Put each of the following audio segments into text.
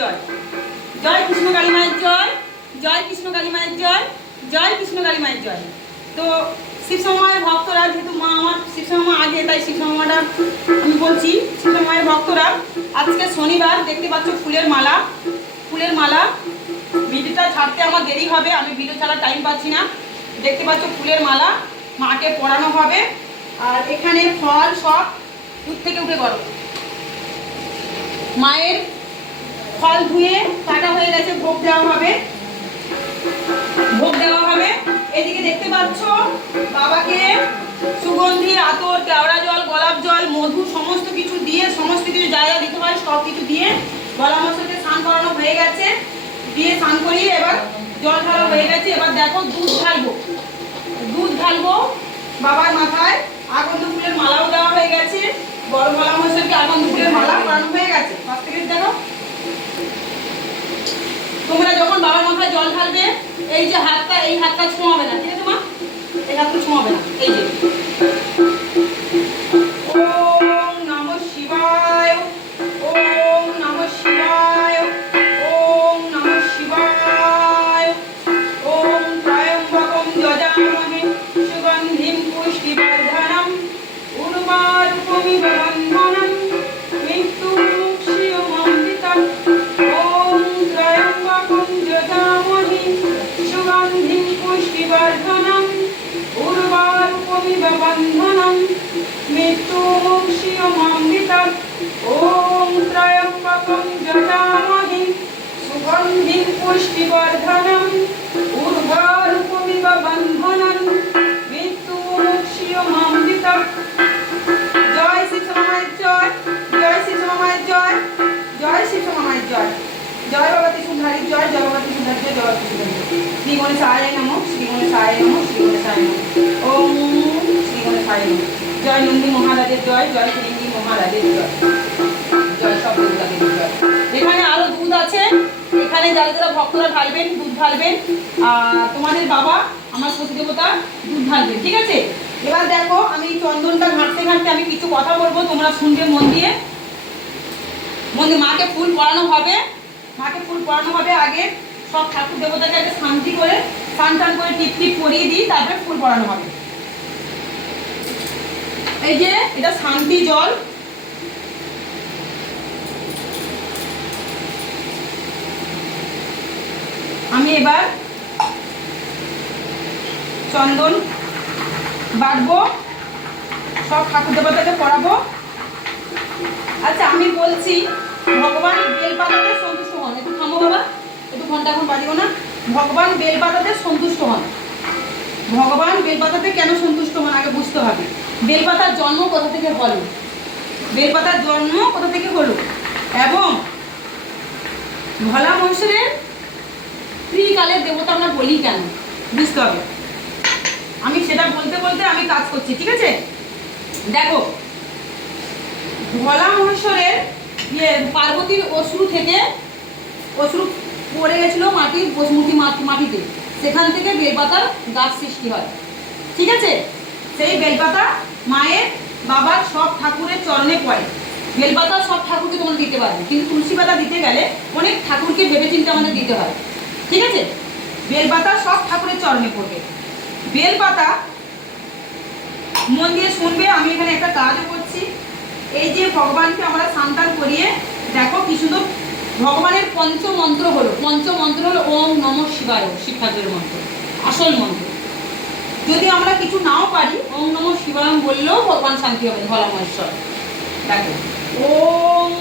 জয়। জয় কৃষ্ণ কালী মায়ের জয় জয় কৃষ্ণ কালী মায়ের জয় জয় কৃষ্ণ কালী মায়ের জয়। তো শিবসময়ের ভক্তরা যেহেতু মা আমার শিবসমা আগে, তাই শিবসমাটা আমি বলছি শিবসময়ের ভক্তরা আজকে শনিবার দেখতে পাচ্ছ ফুলের মালা। ফুলের মালা ভিডিওটা ছাড়তে আমার দেরি হবে, আমি ভিডিও ছাড়ার টাইম পাচ্ছি না। দেখতে পাচ্ছ ফুলের মালা, মাকে পরানো হবে। আর এখানে ফল সব দুধ থেকে উঠে গরম। মায়ের ফল ধুয়ে কাটা হয়ে গেছে, ভোগ দেওয়া হবে। ভোগ দেওয়া হবে। এদিকে দেখতে পাচ্ছ, বাবাকে সুগন্ধি, আতর, কেওড়া জল, গোলাপ জল, মধু সমস্ত কিছু দিয়ে, সমস্ত কিছু যা দিতে হয় সব কিছু দিয়ে গলা মশলাকে স্নান করানো হয়ে গেছে। দিয়ে স্নান করিয়ে এবার জল ঢালা হয়ে গেছে। এবার দেখো দুধ ঢালবো। দুধ ঢালবো। বাবার মাথায় আগন্দ ফুলের মালাও দেওয়া হয়ে গেছে। বড় গলা মশলাকে আগন্দ ফুলের মালা পরানো হয়ে গেছে। পাশ থেকে দেখো। তোমরা যখন বাবার মাথায় জল ঢালবে, এই যে হাতটা, এই হাতটা ছোঁয়াবে না, ঠিক আছে মা? এই হাতটা ছোঁয়াবে না, এই যে। সুগন্ধিম পুষ্টিবর্ধনম উর্বারুকমিব বন্ধনম মৃত্যুমুক্ষিয়মৃতম জয় শ্রী মায়ের জয় জয় শ্রী জয় নন্দী মহারাজের জয় জয় শ্রীনন্দী মহারাজের জয়। এখানে আরও দুধ আছে। এখানে যারা যারা ভক্তরা ঢালবেন, দুধ ঢালবেন তোমাদের বাবা, আমার সতী দেবতা দুধ ঢালবেন, ঠিক আছে? এবার দেখো, আমি চন্দনটা ঘাঁটতে ঘাঁটতে আমি কিছু কথা বলব, তোমরা শুনবে মন দিয়ে। মন দিয়ে মাকে ফুল পরানো হবে, মাকে ফুল পরানো হবে আগে। সব ঠাকুর দেবতাকে আগে শান্তি করে, স্নান টান করে টিপ টিপ পরিয়ে দিই, তারপরে ফুল পরানো হবে। এই যে, এটা শান্তি জল। আমি এবার চন্দন বাটবো সব ঠাকুর দেবতাকে পড়াবো। আচ্ছা আমি বলছি, ভগবান বেলপাতাতে সন্তুষ্ট হন। একটু থামো বাবা, একটু ঘণ্টা এখন বাজিও না। ভগবান বেলপাতাতে সন্তুষ্ট হন। ভগবান বেলপাতাতে কেন সন্তুষ্ট হন আগে বুঝতে হবে। বেলপাতার জন্ম কোথা থেকে হলো? বেলপাতার জন্ম কোথা থেকে হলো? এবং ভোলা মহেশ্বরের ত্রিকালের দেবতা আমরা বলি কেন? বুঝতে হবে। আমি সেটা বলতে বলতে আমি কাজ করছি, ঠিক আছে? দেখো ভোলা মহেশ্বরের ইয়ে পার্বতীর অশ্রু থেকে, অশ্রু পড়ে গেছিল মাটির বসমুখী মাটিতে। সেখান থেকে বেলপাতার গাছ সৃষ্টি হয়। ঠিক আছে? সেই বেলপাতা মায়ের বাবার সব ঠাকুরের চরণে পড়ে। বেলপাতা সব ঠাকুরকে তোমরা দিতে পারবে। কিন্তু তুলসী পাতা দিতে গেলে অনেক ঠাকুরকে ভেবে চিন্তে আমাদের দিতে হয়। ঠিক আছে? বেলপাতা সব ঠাকুরের চরণে পড়বে। বেলপাতা, মন দিয়ে শুনবে, আমি এখানে একটা কাজও করছি। এই যে ভগবানকে আমরা সন্তান করিয়ে, দেখো কি সুন্দর, ভগবানের পঞ্চমন্ত্র হলো পঞ্চমন্ত্র হলো ওম নম শিবায়, শিব ঠাকুরের মন্ত্র, আসল মন্ত্র। যদি আমরা কিছু নাও পারি, ওম নম শিবায়ম বললেও ভগবান শান্তি হবে ভোলা মহেশ্বর দেখো, ওম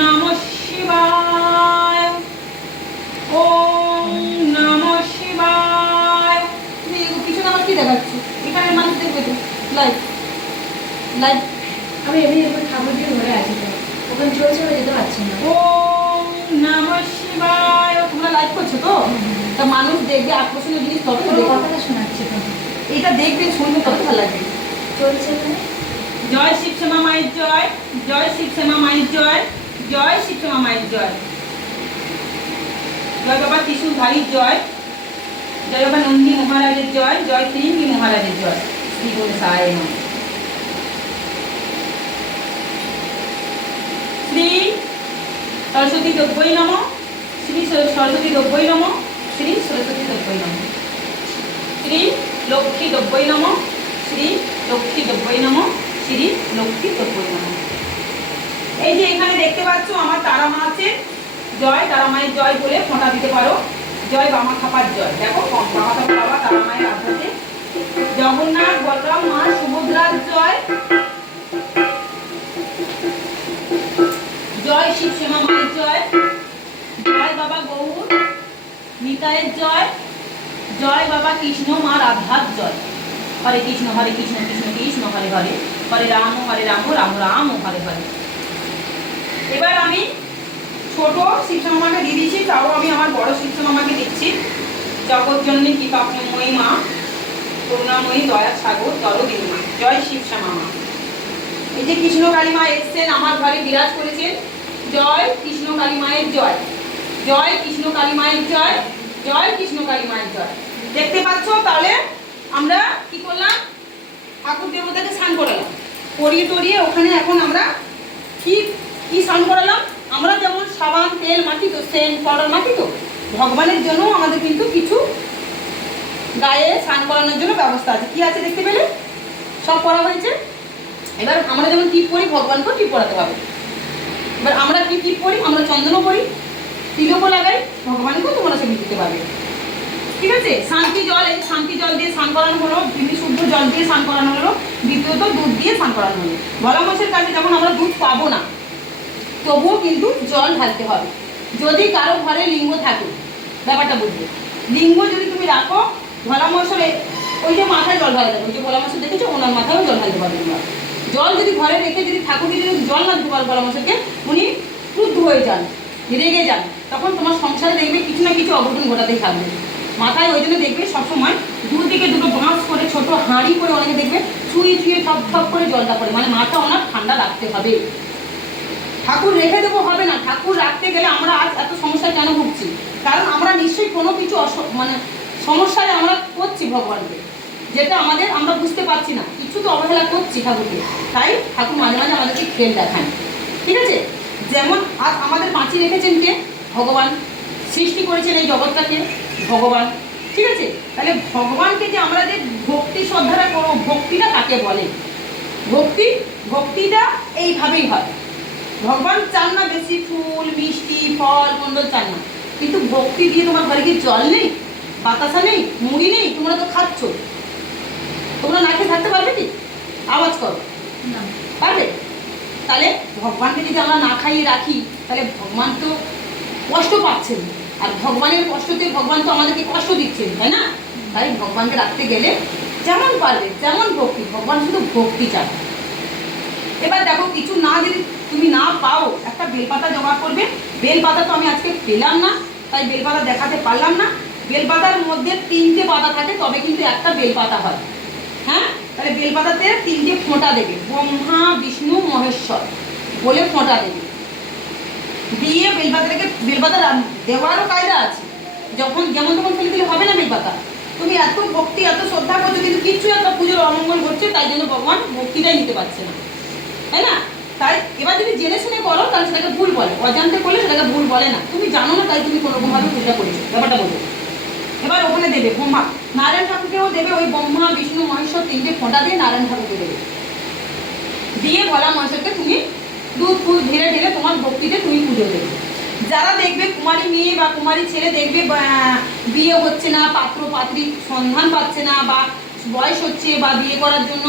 নম শিবায়, ওম দেখাচ্ছি। এখানে মানুষ দেখবে তো। লাইভ লাইভ আমি এমনি এরকম ঠাকুর দিয়ে আছি তো। ওখানে চলছে আমি যেতে পারছি না। ওম নম শিবায়। তোমরা লাইভ করছ তো? তা মানুষ দেখবে আকর্ষণীয় জিনিস কথাটা শোনাচ্ছে এটা দেখবে শুনবে ভালো লাগবে। চলছে জয় মায়ের জয়। জয় শিব শ্যামা মায়ের জয়। জয় শিব শ্যামা মায়ের জয়। জয় বাবা ত্রিশুলধারীর জয়। জয় বাবা নন্দী মহারাজের শ্রী গুরু সায় নমঃ। শ্রী সরস্বতী দ্রব্যই নম শ্রী সর- সরস্বতী দ্রব্যই নম শ্রী সরস্বতী দ্রব্যই নম শ্রী লক্ষ্মী দ্রব্যই নম শ্রী লক্ষ্মী দ্রব্যই নম শ্রী লক্ষ্মী দ্রব্যই নম এই যে এখানে দেখতে পাচ্ছ আমার তারা মা আছে জয় তারা মায়ের জয় বলে ফোঁটা দিতে পারো জয় বামা খাপার জয় দেখো বাবা খাপার বাবা তারা মায়ের বলরাম মা সুভদ্রার জয়। জয় শিব শ্যামা জয়। জয় বাবা গৌর নিতায়ের জয়। জয় বাবা কৃষ্ণ মা রাধার জয়। হরে কৃষ্ণ হরে কৃষ্ণ কৃষ্ণ কৃষ্ণ, হরে হরে। হরে রাম হরে রাম রাম রাম, হরে হরে। এবার আমি ছোট শিবশ্যামা মাকে দিয়ে দিচ্ছি, তাও আমি আমার বড় শিবশ্যামা মাকে দিচ্ছি। জগৎজননী কৃপাময়ী মা। করুণাময়ী, দয়া সাগর জয় শিবশ্যামা মা এই যে কৃষ্ণ কালী মা এসছেন, আমার ঘরে বিরাজ করেছেন। জয় কৃষ্ণ কালী মায়ের জয়। জয় কৃষ্ণ কালী মায়ের জয়। জয় কৃষ্ণ কালী মায়ের জয়। দেখতে পাচ্ছ? তাহলে আমরা কি করলাম? ঠাকুর দেবতাকে স্নান করালাম। করিয়ে টরিয়ে ওখানে এখন আমরা কি কি স্নান করালাম? আমরা যেমন সাবান, তেল, মাটি তো, সেন্ট পাউডার মাটি তো। ভগবানের জন্য আমাদের কিন্তু কিছু গায়ে স্নান করানোর জন্য ব্যবস্থা আছে। কি আছে দেখতে পেলে? সব করা হয়েছে। এবার আমরা যেমন টিপ করি ভগবানকেও টিপ করাতে হবে। এবার আমরা কি টিপ করি আমরা চন্দনও করি তিলকও লাগাই, ভগবানকেও তোমরা সেগুলি দিতে পারবে। ঠিক আছে? শান্তি জল এই শান্তি জল দিয়ে স্নান করানো হলো বিধি শুদ্ধ জল দিয়ে স্নান করানো হলো দ্বিতীয়ত দুধ দিয়ে স্নান করানো হলো। বলা মাসের কাছে যখন আমরা দুধ পাবো না, তবুও কিন্তু জল ঢালতে হবে। যদি কারও ঘরে লিঙ্গ থাকে, ব্যাপারটা বুঝবে। লিঙ্গ যদি তুমি রাখো ভোলা মশলে, ওই যে মাথায় জল ঢালা যাবে ওই যে ভোলা মশল দেখেছ? ওনার মাথায়ও জল ঢালতে পারবে জল যদি ঘরে রেখে যদি ঠাকুরকে যদি জল না পারো ভোলা মশলকে, উনি ক্রুদ্ধ হয়ে যান, রেগে যান। তখন তোমার সংসারে দেখবে কিছু না কিছু অঘটন ঘটাতেই থাকবে। মাথায় ওই জন্য দেখবে সবসময় দুদিকে দুটো বাঁশ করে, ছোট হাঁড়ি করে অনেকে দেখবে ছুঁয়ে ছুঁয়ে ঠপ ঠপ করে জলটা করে মানে মাথা ওনার ঠান্ডা রাখতে হবে। ঠাকুর রেখে দেবো হবে না। ঠাকুর রাখতে গেলে আমরা আজ এত সমস্যায় কেন ভুগছি? কারণ আমরা নিশ্চয়ই কোনো কিছু মানে সমস্যায় আমরা করছি ভগবানকে, যেটা আমাদের আমরা বুঝতে পারছি না। কিছু তো অবহেলা করছি ঠাকুরকে। তাই ঠাকুর মাঝে মাঝে আমাদেরকে খেল দেখান। ঠিক আছে? যেমন আজ আমাদের বাঁচিয়ে রেখেছেন কে? ভগবান। সৃষ্টি করেছেন এই জগৎটাকে, ভগবান। ঠিক আছে? তাহলে ভগবানকে যে আমরা যে ভক্তি শ্রদ্ধাটা করব ভক্তিটা কাকে বলে? ভক্তি, ভক্তিটা এইভাবেই হয়। ভগবান চান না বেশি ফুল, মিষ্টি, ফল মন্ডল চান না। কিন্তু ভক্তি দিয়ে তোমার ঘরে কি জল নেই? বাতাসা নেই মুড়ি নেই তোমরা তো খাচ্ছ। তোমরা না খেয়ে থাকতে পারবে কি? আওয়াজ করো। না। পারবে? তাহলে ভগবানকে যদি আমরা না খাইয়ে রাখি তাহলে ভগবান তো কষ্ট পাচ্ছেন। আর ভগবানের কষ্টতে ভগবান তো আমাদেরকে কষ্ট দিচ্ছেন তাই না? তাই ভগবানকে রাখতে গেলে যেমন পারবে যেমন ভক্তি। ভগবান শুধু ভক্তি চায় এবার দেখো কিছু না যদি তুমি না পাও একটা বেলপাতা জমা করবে। বেলপাতা তো আমি আজকে পেলাম না তাই বেলপাতা দেখাতে পারলাম না। বেলপাতার মধ্যে তিনটে পাতা থাকে, তবে কিন্তু একটা বেলপাতা হয়। হ্যাঁ? তাহলে বেলপাতাতে তিনটে ফোঁটা দেবে। ব্রহ্মা, বিষ্ণু, মহেশ্বর বলে ফোঁটা দেবে। দিয়ে বেলপাতাটাকে বেলপাতা দেওয়ারও কায়দা আছে। যখন যেমন তখন ফেলে দিলে হবে না বেলপাতা। তুমি এত ভক্তি, এত শ্রদ্ধা করছ, কিন্তু কিচ্ছু একটা পুজোর অমঙ্গল ঘটছে, তাই জন্য ভগবান ভক্তিটাই নিতে পারছে না। তাই না? তাই এবার যদি জেনে শুনে করো, তাহলে সেটাকে ভুল বলে। অজান্তে করলে সেটাকে ভুল বলে না। তুমি জানো না তাই তুমি কোনো রকমভাবে পূজা করেছ। ব্যাপারটা বলব এবার ওখানে দেবে ব্রহ্মা। নারায়ণ ঠাকুরকেও দেবে ওই ব্রহ্মা, বিষ্ণু, মহেশ্বর তিনটে ফোঁটা দিয়ে নারায়ণ ঠাকুরকে দেবে। দিয়ে বলা মহেশ্বরকে তুমি দুধ ফুল ধীরে ঢেলে তোমার ভক্তিতে তুমি পুজো দেবে। যারা দেখবে কুমারী মেয়ে বা কুমারী ছেলে দেখবে বিয়ে হচ্ছে না, পাত্র, পাত্রী সন্ধান পাচ্ছে না, বা বয়স হচ্ছে বা বিয়ে করার জন্য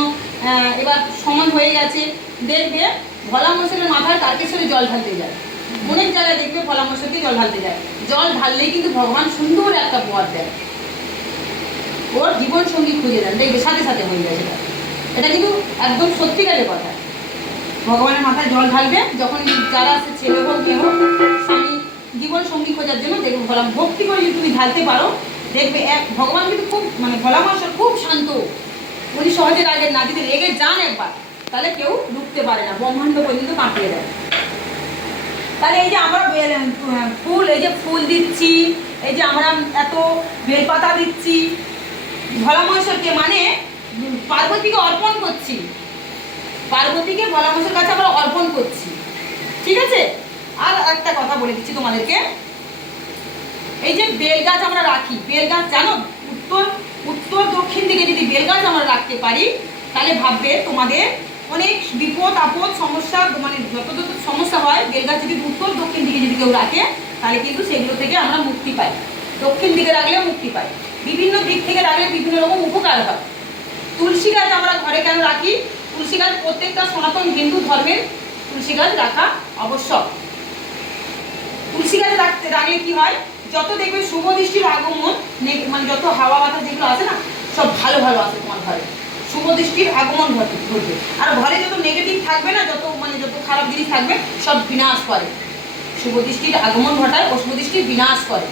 এবার সময় হয়ে গেছে, দেখবে ভোলা মশলের মাথায় তারকেশ্বরে জল ঢালতে যায়। অনেক জায়গায় দেখবে ভোলা মশলকে জল ঢালতে যায়। জল ঢাললেই কিন্তু ভগবান সুন্দর একটা বর দেয়। ওর জীবন সঙ্গী খুঁজে দেন, দেখবে সাথে সাথে হয়ে যায় সেটা। এটা কিন্তু একদম সত্যিকারের কথা। ভগবানের মাথায় জল ঢালবে, যখন যারা আছে ছেলে হোক, মেয়ে হোক, স্বামী জীবন সঙ্গী খোঁজার জন্য দেখবে ভোলা ভক্তি করে যদি তুমি ঢালতে পারো, দেখবে এক, ভগবান কিন্তু খুব মানে ভোলা মাসা খুব শান্ত। উনি সহজে রাগের না যদি রেগে যান একবার, তাহলে কেউ ঢুকতে পারে না, ব্রহ্মাণ্ড পর্যন্ত কাঁপিয়ে দেয়। তাহলে এই যে আমরা ফুল, এই যে ফুল দিচ্ছি, এই যে আমরা এত বেলপাতা দিচ্ছি ভোলা মহেশ্বরকে মানে পার্বতীকে অর্পণ করছি। পার্বতীকে ভোলা মহেশ্বর কাছে আমরা অর্পণ করছি। ঠিক আছে? আর একটা কথা বলে দিচ্ছি তোমাদেরকে। এই যে বেল গাছ আমরা রাখি বেল গাছ জানো? উত্তর উত্তর দক্ষিণ দিকে যদি বেল গাছ আমরা রাখতে পারি, তাহলে ভাববে তোমাদের অনেক বিপদ, আপদ, সমস্যা মানে যত যত সমস্যা হয় বেল গাছ যদি উত্তর দক্ষিণ দিকে যদি কেউ রাখে, তাহলে কিন্তু সেগুলো থেকে আমরা মুক্তি পাই। দক্ষিণ দিকে রাখলেও মুক্তি পাই। বিভিন্ন দিক থেকে রাখলে বিভিন্ন রকম উপকার হয়। তুলসী গাছ আমরা ঘরে কেন রাখি? তুলসী গাছ প্রত্যেকটা সনাতন হিন্দু ধর্মের তুলসী গাছ রাখা আবশ্যক। তুলসী গাছ রাখতে রাখলে কি হয়? যত দেখবে শুভ দৃষ্টির আগমন মানে যত হাওয়া বাতাস যেগুলো আছে না, সব ভালো ভালো আছে তোমার ঘরে। শুভ দৃষ্টির আগমন ঘটে ঘটবে। আর ঘরে যত নেগেটিভ থাকবে না, যত মানে যত খারাপ জিনিস থাকবে, সব বিনাশ করে। শুভ দৃষ্টির আগমন ঘটায় অশুভ দৃষ্টির বিনাশ করে।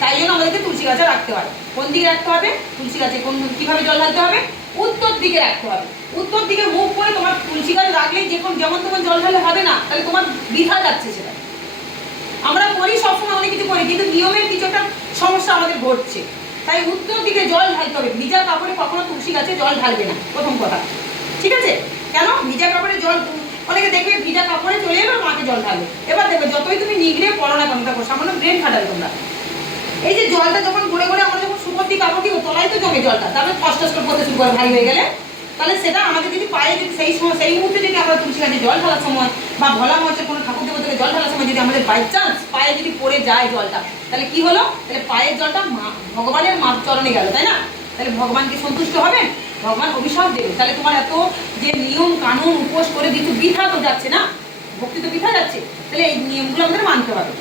তাই জন্য আমাদেরকে তুলসী গাছে রাখতে হয়। কোন দিকে রাখতে হবে? তুলসী গাছে। কোন কীভাবে জল ঢালতে হবে? উত্তর দিকে রাখতে হবে। উত্তর দিকে মুখ করে তোমার তুলসী গাছ রাখলে যখন যেমন তেমন জল ঢালে হবে না, তাহলে তোমার বৃথা যাচ্ছে সেটা। আমরা করি সবসময়, অনেক কিছু করি, কিন্তু নিয়মের কিছু একটা সমস্যা আমাদের ঘটছে। তাই উত্তর দিকে জল ঢালতে হবে। ভিজা কাপড়ে কখনো তুলসী গাছে জল ঢালবে না, প্রথম কথা। ঠিক আছে? কেন? ভিজা কাপড়ে জল অনেকে দেখবে ভিজা কাপড়ে চলে এবার মাকে জল ঢালবে। এবার দেখবে যতই তুমি নিগড়ে পড়ো না কেন, দেখো সামান্য ব্রেন ফাটাবে তোমরা। এই যে জলটা যখন ঘুরে ঘুরে আমরা যখন দিকে কাপড় দিব তলায় তো জমে জলটা। তারপরে কষ্ট করতে শুরু করে, ভারী হয়ে গেলে। তাহলে সেটা আমাদের যদি পায়ে যদি সেই সময়, সেই মুহূর্তে যদি আমরা তুলসী গাছে জল ঢালার সময় বা ভোলা মঞ্চের কোনো ঠাকুর দেবতাকে জল ঢালার সময় যদি আমাদের বাই চান্স পায়ে যদি পড়ে যায় জলটা তাহলে কি হলো? তাহলে পায়ের জলটা ভগবানের মা চরণে গেল, তাই না? তাহলে ভগবান কি সন্তুষ্ট হবেন ভগবান অভিশাপ দেবে। তাহলে তোমার এত যে নিয়ম, কানুন, উপোস করে দিচ্ছ বৃথা তো যাচ্ছে না? ভক্তি তো বৃথা যাচ্ছে। তাহলে এই নিয়মগুলো আমাদের মানতে হবে।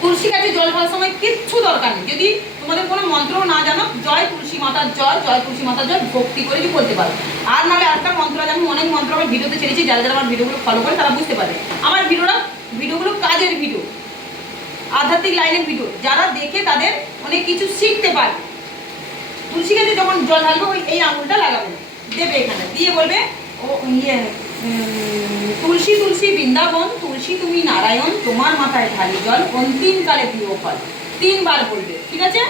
তুলসী গাছে জল ঢালার সময় কিচ্ছু দরকার নেই। যদি তোমাদের কোনো মন্ত্র না জানো, জয় তুলসী মাতার জয় জয় তুলসী মাতার জয় ভক্তি করে যদি বলতে পারো? আর নাহলে একটা মন্ত্র আছে, আমি অনেক মন্ত্র আমার ভিডিওতে ছেড়েছি, যারা যারা আমার ভিডিওগুলো ফলো করে তারা বুঝতে পারে আমার ভিডিওটা, ভিডিওগুলো কাজের ভিডিও। আধ্যাত্মিক লাইনের ভিডিও যারা দেখে তাদের অনেক কিছু শিখতে পারে। তুলসী গাছে যখন জল ঢালবে ওই এই আঙুলটা লাগাবে। দেবে এখানে। দিয়ে বলবে ও ইয়ে তুলসী তুলসী বৃন্দাবন তুলসী তুমি নারায়ণ তোমার মাথায় ঢালি জল অন্তিম কালে দিও ফল। তিনবার বলবে ঠিক আছে?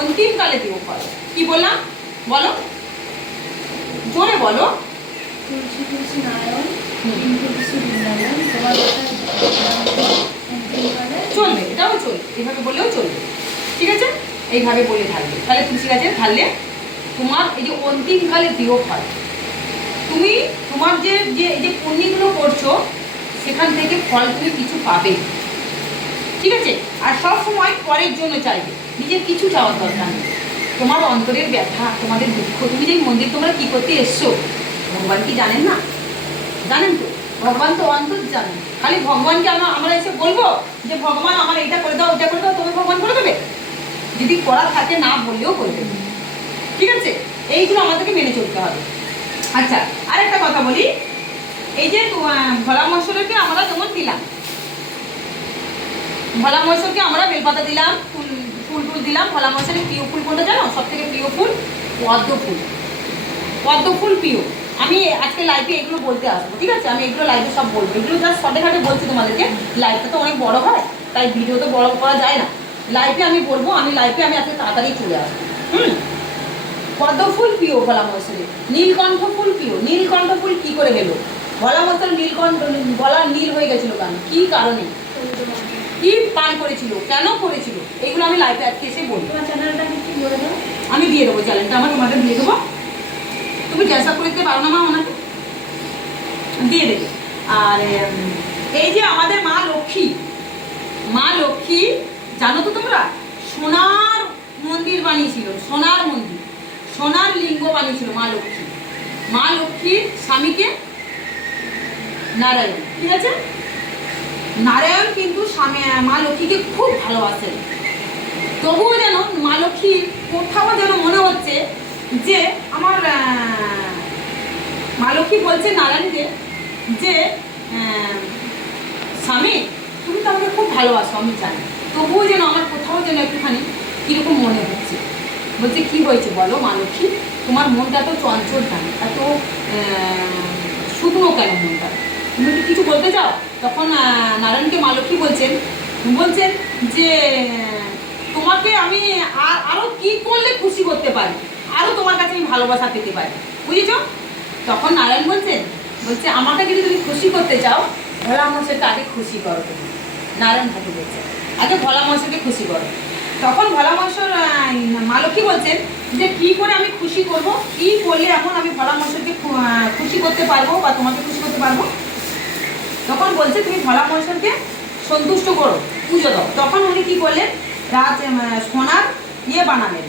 অন্তিম কালে দিও ফল। কি বললাম? বলো। জোরে বলো। তুলসী তুলসী নারায়ণ তুলসী বৃন্দাবন তোমার কথা চলবে, এটাও চলবে এইভাবে বললেও চলবে, ঠিক আছে? এইভাবে বলে ঢালবে, তাহলে তুলসী গাছে ঢাললে তোমার এই যে অন্তিমকালে দিও হয়। তুমি তোমার যে যে, এই যে পুণ্যগুলো করছ, সেখান থেকে ফল তুমি কিছু পাবে, ঠিক আছে? আর সব সময় পরের জন্য চাইবে, নিজের কিছু চাওয়ার দরকার নেই। তোমার অন্তরের ব্যথা, তোমাদের দুঃখ, তুমি যে মন্দির তোমরা কি করতে এসছো, ভগবান কি জানেন না? জানেন তো? ভগবান তো অন্তর জানেন খালি ভগবানকে আমরা আমরা এসে বলব যে, ভগবান, আমার এটা করে দাও ওটা করে দাও তবে ভগবান করে দেবে? যদি করা থাকে না বললেও করে দেবে। ঠিক আছে? এইগুলো আমাদেরকে মেনে চলতে হবে। আচ্ছা আর একটা কথা বলি। এই যে ভোলা মশলাকে আমরা যেমন দিলাম, ভোলা মশলকে আমরা বেলপাতা দিলাম, ফুল ফুল টুল দিলাম। ভোলা মশলের প্রিয় ফুল কোনটা জানো? সব থেকে প্রিয় ফুল পদ্ম ফুল। পদ্ম ফুল প্রিয়। আমি আজকে লাইভে এগুলো বলতে আসব ঠিক আছে? আমি এগুলো লাইভে সব বলব। এগুলো শর্টে ঘাটে বলছি তোমাদেরকে। লাইভটা তো অনেক বড় হয় তাই ভিডিও তো বড় করা যায় না। লাইভে আমি বলব আমি লাইভে আমি আজকে তাড়াতাড়ি চলে আসব। হুম? পদ্ম ফুল প্রিয় ভোলা মশলে নীলকণ্ঠ ফুল প্রিয় নীলকণ্ঠ ফুল কি করে গেল ভোলা মশল নীলকণ্ঠ গলা নীল হয়ে গেছিল কেন? কি কারণে? কি পান করেছিল? কেন করেছিল? এগুলো আমি লাইভে আজকে এসে বলব। আমি দিয়ে দেবো। চ্যানেলটা আমার তোমাকে দিয়ে দেবো। তুমি জয়সা করে দিতে পারো না মা ওনাকে। দিয়ে দেবে। আর এই যে আমাদের মা লক্ষ্মী মা লক্ষ্মী, জানো তো তোমরা? সোনার মন্দির বানিয়েছিল, সোনার মন্দির, সোনার লিঙ্গ বানিয়েছিল মা লক্ষ্মী। মা লক্ষ্মীর স্বামীকে নারায়ণ, ঠিক আছে? নারায়ণ কিন্তু স্বামী, মা লক্ষ্মীকে খুব ভালোবাসেন তবুও যেন মা লক্ষ্মীর কোথাও যেন মনে হচ্ছে যে আমার আহ, মা লক্ষ্মী বলছে নারায়ণকে যে স্বামী তুমি তো আমাকে খুব ভালোবাসো আমি জানি। তবুও যেন আমার কোথাও যেন একটুখানি কীরকম মনে হচ্ছে। বলছে কি হয়েছে বলো মা লক্ষ্মী? তোমার মনটা এত চঞ্চল কেন এত শুকনো কেন মনটা? তুমি কি কিছু বলতে চাও? তখন নারায়ণকে মা লক্ষ্মী বলছেন বলছেন যে তোমাকে আমি আর আরও কি করলে খুশি করতে পারি? আরও তোমার কাছে আমি ভালোবাসা পেতে পারি। বুঝেছ? তখন নারায়ণ বলছেন বলছে আমাকে যদি তুমি খুশি করতে চাও ভোলা মশাইকে আগে খুশি করো তুমি। নারায়ণ ঠাকুর বলছে আগে ভোলা মহেশ্বরকে খুশি করো। তখন ভোলা মহেশ্বর আহ, মা লক্ষ্মী বলছেন যে কি করে আমি খুশি করব? কি করলে এখন আমি ভোলা আহ, খুশি করতে পারব বা তোমাকে খুশি করতে পারব? তখন বলছে তুমি ভোলা মহেশ্বরকে সন্তুষ্ট করো পুজো দাও। তখন উনি কি করলেন? রাজ সোনার ইয়ে বানালেন।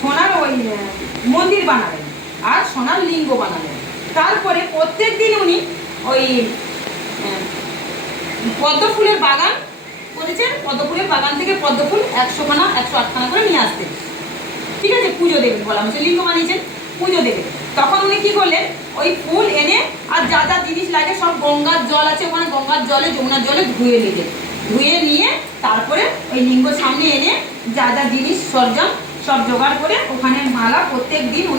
সোনার ওই মন্দির বানালেন আর সোনার লিঙ্গ বানালেন। তারপরে প্রত্যেক দিন উনি ওই পদ্ম ফুলের বাগান করেছেন। পদ্ম ফুলের বাগান থেকে পদ্ম ফুল একশোখানা, একশো আটখানা করে নিয়ে আসতেন। ঠিক আছে? পুজো দেবেন বলা হচ্ছে লিঙ্গ বানিয়েছেন, পুজো দেবেন। তখন উনি কি করলেন? ওই ফুল এনে আর যা যা জিনিস লাগে সব গঙ্গার জল আছে ওখানে, গঙ্গার জলে, যমুনার জলে ধুয়ে নিলেন। ধুয়ে নিয়ে তারপরে ওই লিঙ্গ সামনে এনে যা যা জিনিস সরঞ্জাম সব জোগাড় করে ওখানে মালা প্রত্যেক দিন